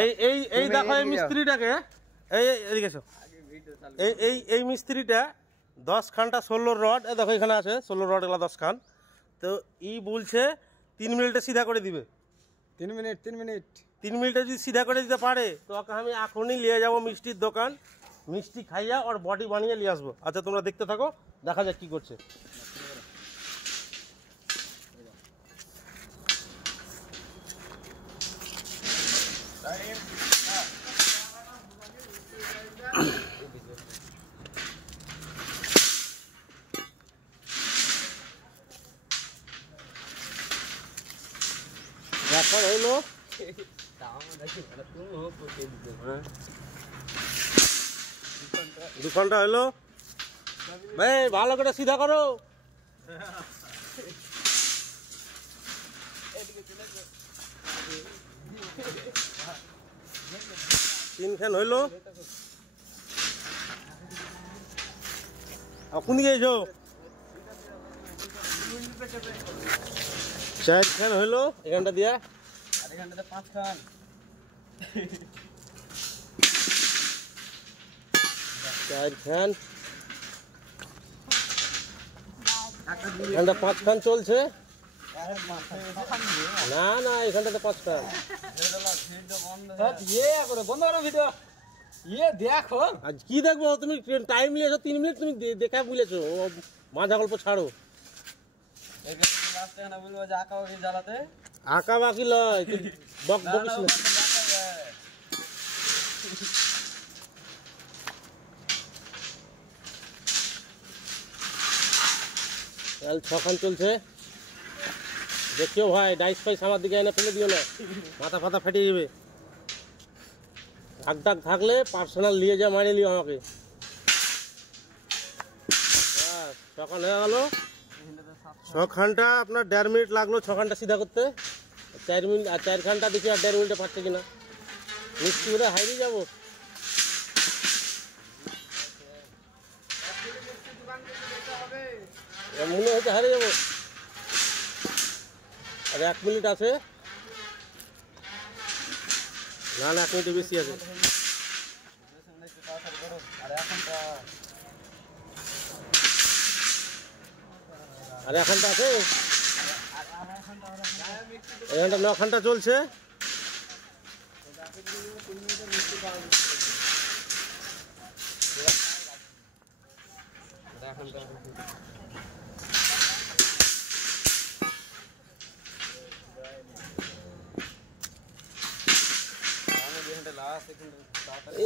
এই এই এই দেখো এই মিস্ত্রিটাকে, এই এদিকে এসো। এই এই এই মিস্ত্রিটা 10 খানটা 16 রড, দেখো এখানে আছে 16 রড, এগুলা 10 খান। তো ই বলছে 3 মিনিটে সিধা করে দিবে। 3 মিনিট 3 মিনিটে যদি সিধা করে দিতে পারে তো ওকে আমি এখনই নিয়ে যাবো মিষ্টির দোকান, মিষ্টি খাইয়া ওর বডি বানিয়ে নিয়ে আসবো। আচ্ছা তোমরা দেখতে থাকো, দেখা যাক কি করছে। এখন হইলো 2 ঘন্টা হইলো। ভাই ভালো করে সিধা করো। 3 খান হইলো। আপনি গেছো 4 খান হইলো এখানটা দিয়া, আর এখানটাতে 5 খান। 4 খান, এখানটা 5 খান চলছে। না না এখানটাতে 5 খান। বন্ধ করো ভিডিও। দেখো আজ কি দেখবো, তুমি টাইম নিয়েছো 3 মিনিট, তুমি দেখা বলেছো মাঝা গল্প ছাড়ো। আঁকা বাকি লয়, বক বকিস না। তাহলে 6 খান চলছে। দেখিও ভাই ডাইস ফাইস আমার দিকে এনে ফেলে দিও না, মাথা ফাতা ফেটে যাবে। দাগ দাগ থাকলে পার্সোনাল নিয়ে যা, মারিয়ে নিও আমাকে। 6 খান হয়ে গেল। 6 খানটা আপনার 1.5 মিনিট লাগলো 6 খানটা সিধা করতে। 4 মিনিট আর 4 খানটা দেখি আর 1.5 মিনিটে পাচ্ছে কিনা। মিষ্টি করে হারিয়ে যাবো। মনে হচ্ছে হারিয়ে যাবো। আর 1 মিনিট আছে, না না 1 মিনিটে বেশি আছে। আর এখানটা আছে, এখানটা 9 ঘন্টা চলছে।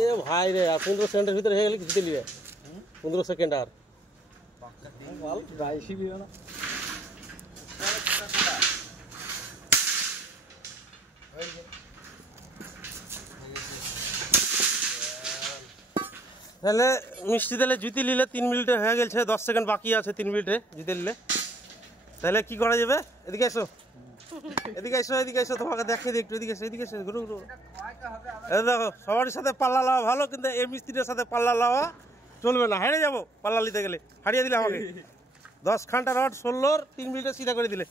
এ ভাই রে 15 সেকেন্ডের ভিতরে হয়ে গেলে কিছু লিয়ে 15 সেকেন্ড আর তাহলে মিষ্টি তেলে জুতি নিলে 3 মিনিটে হয়ে গেছে, 10 সেকেন্ড বাকি আছে 3 মিনিটে জুতি নিলে। তাহলে কি করা যাবে? এদিকে এসো, এদিকে এসো, এদিকে এসো, তোমাকে দেখিয়ে দিই একটু। এদিকে এসো, এদিকে এসো, ঘুরু ঘুরু। দেখো সবার সাথে পাল্লা লাওয়া ভালো, কিন্তু এই মিস্ত্রির সাথে পাল্লা লাওয়া চলবে না, হেরে যাবো পাল্লা নিতে গেলে। হারিয়ে দিলে আমাকে। 10 ঘন্টা রড 16 3 মিনিটে সিধা করে দিলে।